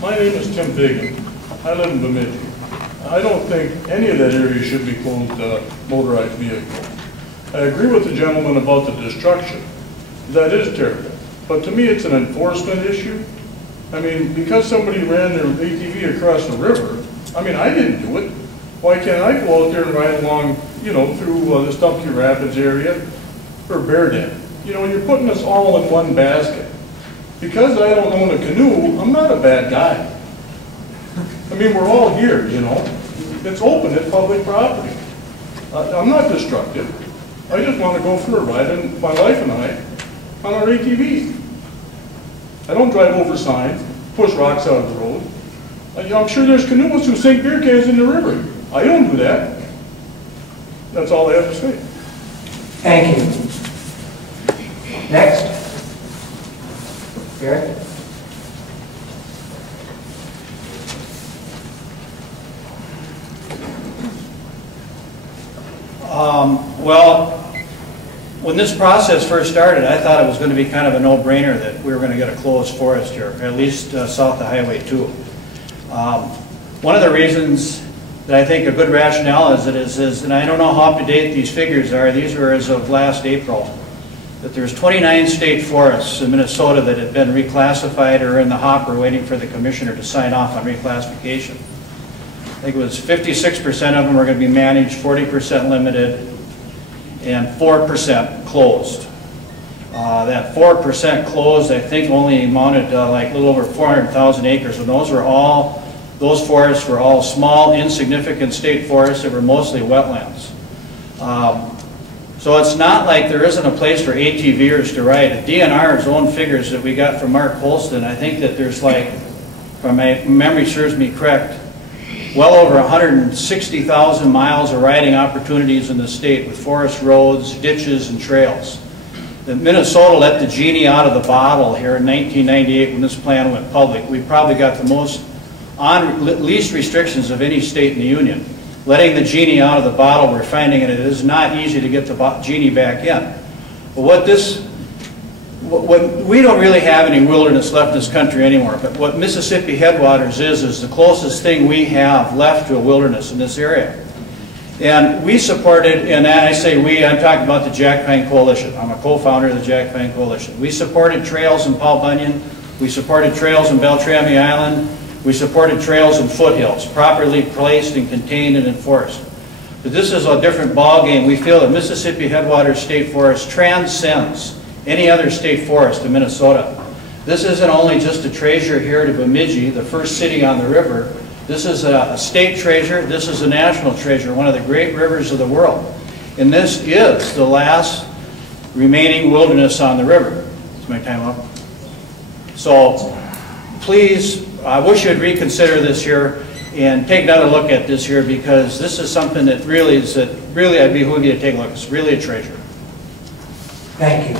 My name is Tim Biggin. I live in Bemidji. I don't think any of that area should be closed to motorized vehicles. I agree with the gentleman about the destruction. That is terrible. But to me, it's an enforcement issue. I mean, because somebody ran their ATV across the river, I mean, I didn't do it. Why can't I go out there and ride along, you know, through the Stumpke Rapids area or Bear Den? You know, you're putting us all in one basket. Because I don't own a canoe, I'm not a bad guy. I mean, we're all here, you know. It's open, it's public property. I'm not destructive. I just want to go for a ride, and my wife and I, on our ATV. I don't drive over signs, push rocks out of the road. I'm sure there's canoeists who sink beer cans in the river. I don't do that. That's all I have to say. Thank you. Next. Garrett? Well, when this process first started, I thought it was going to be kind of a no-brainer that we were going to get a closed forest here, at least south of Highway 2. One of the reasons that I think a good rationale is, and I don't know how up-to-date these figures are, these were as of last April, that there's 29 state forests in Minnesota that have been reclassified or in the hopper waiting for the commissioner to sign off on reclassification. I think it was 56% of them are going to be managed, 40% limited, and 4% closed. That 4% closed, I think, only amounted to like a little over 400,000 acres, and those forests were all small, insignificant state forests that were mostly wetlands. So it's not like there isn't a place for ATVers to ride. The DNR's own figures that we got from Mark Holston, I think that there's like, if my memory serves me correct, well over 160,000 miles of riding opportunities in the state with forest roads, ditches, and trails. The Minnesota let the genie out of the bottle here in 1998 when this plan went public. We probably got the least restrictions of any state in the union. Letting the genie out of the bottle, we're finding it is not easy to get the genie back in. But we don't really have any wilderness left in this country anymore, but what Mississippi Headwaters is the closest thing we have left to a wilderness in this area. And we supported, and I say we, I'm talking about the Jack Pine Coalition. I'm a co-founder of the Jack Pine Coalition. We supported trails in Paul Bunyan. We supported trails in Beltrami Island. We supported trails in foothills, properly placed and contained and enforced. But this is a different ballgame. We feel that Mississippi Headwaters State Forest transcends any other state forest in Minnesota. This isn't only just a treasure here to Bemidji, the first city on the river. This is a state treasure. This is a national treasure, one of the great rivers of the world. And this is the last remaining wilderness on the river. Is my time up? So please, I wish you'd reconsider this here and take another look at this here, because this is something that really I'd behoove you to take a look. It's really a treasure. Thank you.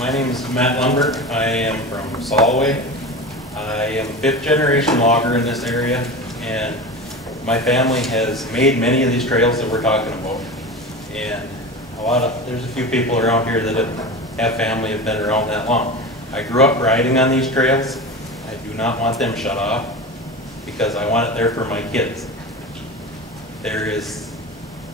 My name is Matt Lundberg. I am from Solway. I am 5th generation logger in this area, and my family has made many of these trails that we're talking about. And there's a few people around here that have family have been around that long. I grew up riding on these trails. I do not want them shut off because I want it there for my kids. There is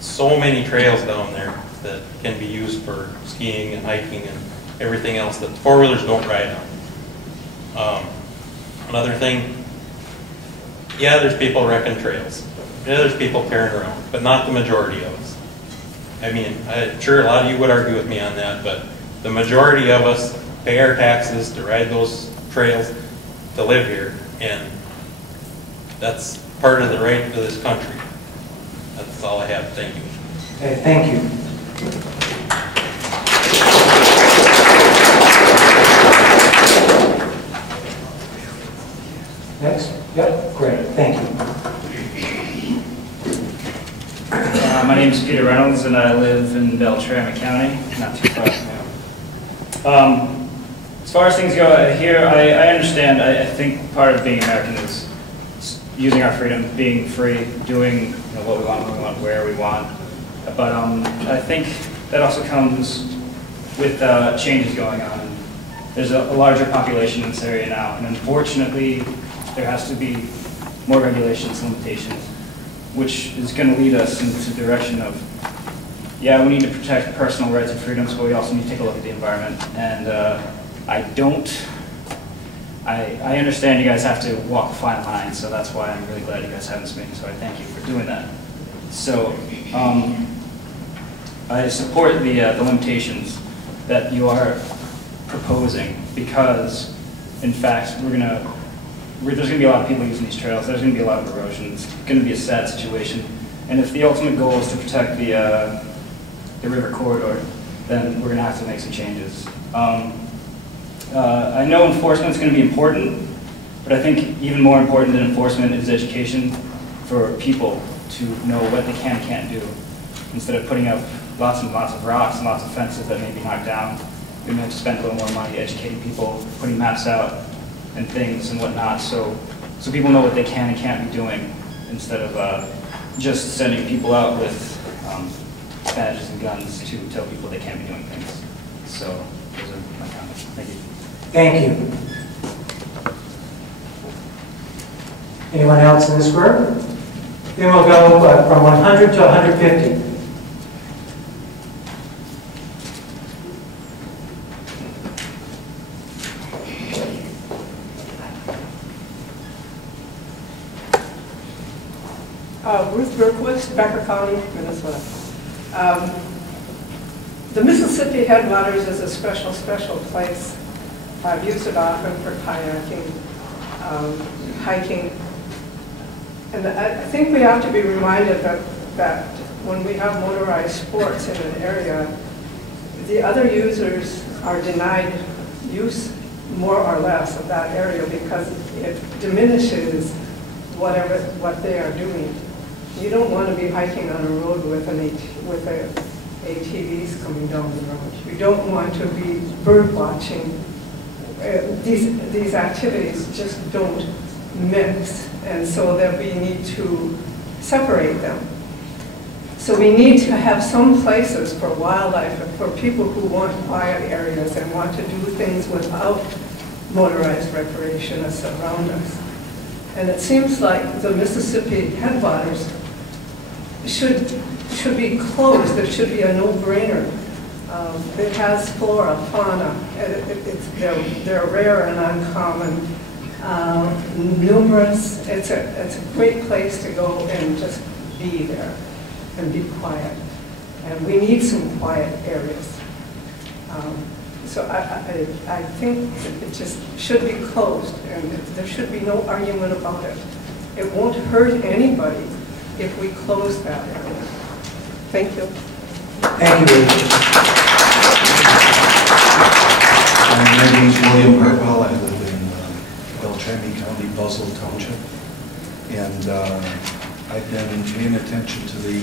so many trails down there that can be used for skiing and hiking and everything else that four-wheelers don't ride on. Another thing, yeah, there's people wrecking trails. Yeah, there's people tearing around, but not the majority of us. I mean, I'm sure a lot of you would argue with me on that, but the majority of us pay our taxes to ride those trails to live here, and that's part of the right of this country. That's all I have. Thank you. Okay, thank you. Next? Yep, great. Thank you. My name is Peter Reynolds, and I live in Beltrami County, not too far from here. As far as things go here, I understand. I think part of being American is using our freedom, being free, doing what we want, when we want, where we want. But I think that also comes with changes going on. There's a larger population in this area now, and unfortunately, there has to be more regulations, limitations, which is going to lead us into the direction of, yeah, we need to protect personal rights and freedoms, but we also need to take a look at the environment. And I understand you guys have to walk a fine line, so that's why I'm really glad you guys have this meeting, so I thank you for doing that. So, I support the limitations that you are proposing because, in fact, there's going to be a lot of people using these trails. There's going to be a lot of erosion. It's going to be a sad situation. And if the ultimate goal is to protect the river corridor, then we're going to have to make some changes. I know enforcement is going to be important, but I think even more important than enforcement is education for people to know what they can and can't do. Instead of putting up lots and lots of rocks and lots of fences that may be knocked down, we may have to spend a little more money educating people, putting maps out and things and whatnot, so people know what they can and can't be doing, instead of just sending people out with badges and guns to tell people they can't be doing things. So those are my comments. Thank you. Thank you. Anyone else in this group? Then we'll go from 100 to 150. Ruth Berquist, Becker County, Minnesota. The Mississippi Headwaters is a special place. I've used it often for kayaking, hiking. And I think we have to be reminded that when we have motorized sports in an area, the other users are denied use more or less of that area because it diminishes what they are doing. You don't want to be hiking on a road with ATVs coming down the road. You don't want to be bird watching. These activities just don't mix, and so that we need to separate them. So we need to have some places for wildlife and for people who want quiet areas and want to do things without motorized recreationists around us. And it seems like the Mississippi Headwaters should be closed. It should be a no-brainer. It has flora, fauna. They're rare and uncommon. Numerous. It's a great place to go and just be there and be quiet. And we need some quiet areas. So I think it just should be closed, and there should be no argument about it. It won't hurt anybody if we close that area. Thank you. Thank you, Rachel. My name is William Hartwell. I live in Beltrami County, Buzzell Township. And I've been paying attention to the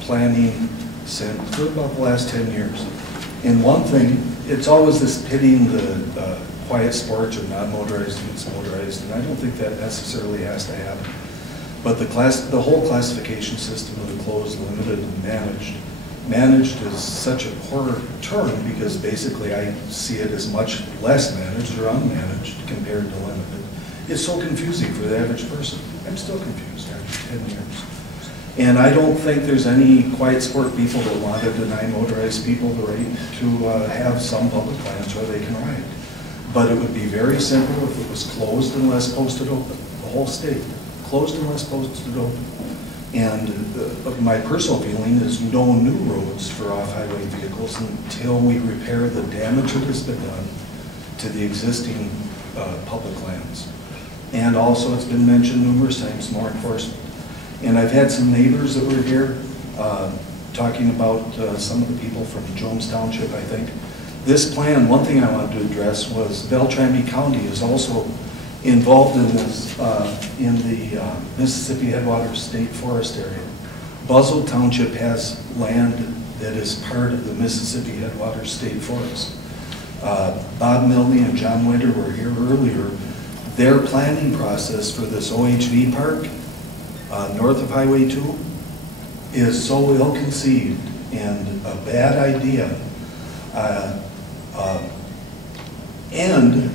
planning since for about the last 10 years. And one thing, it's always this pitting the quiet sports or non-motorized against motorized, and I don't think that necessarily has to happen. But the whole classification system of the closed, limited, and managed is such a poor term because basically I see it as much less managed or unmanaged compared to limited. It's so confusing for the average person. I'm still confused after 10 years. And I don't think there's any quiet sport people that want to deny motorized people the right to have some public lands where they can ride. But it would be very simple if it was closed unless posted open, the whole state. Closed unless posted open. And my personal feeling is no new roads for off-highway vehicles until we repair the damage that has been done to the existing public lands. And also, it's been mentioned numerous times, more enforcement. And I've had some neighbors that were here talking about some of the people from Jones Township, I think. This plan, one thing I wanted to address was Beltrami County is also involved in this in the Mississippi Headwaters State Forest area. Buzzell Township has land that is part of the Mississippi Headwaters State Forest. Bob Milne and John Winter were here earlier. Their planning process for this OHV park north of Highway 2 is so ill-conceived and a bad idea and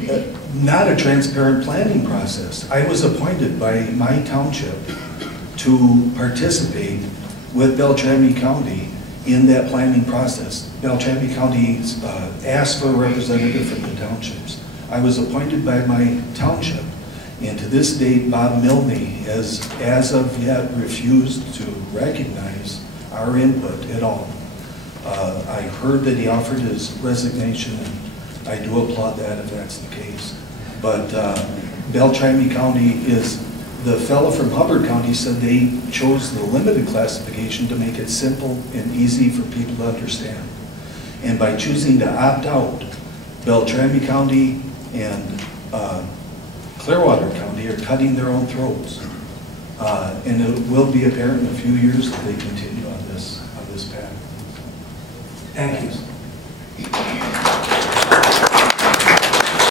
not a transparent planning process. I was appointed by my township to participate with Beltrami County in that planning process. Beltrami County asked for a representative from the townships. I was appointed by my township, and to this date, Bob Milne has, as of yet, refused to recognize our input at all. I heard that he offered his resignation, and I do applaud that if that's the case. But Beltrami County is, the fellow from Hubbard County said they chose the limited classification to make it simple and easy for people to understand. And by choosing to opt out, Beltrami County and Clearwater County are cutting their own throats. And it will be apparent in a few years that they continue on this path. Thank you.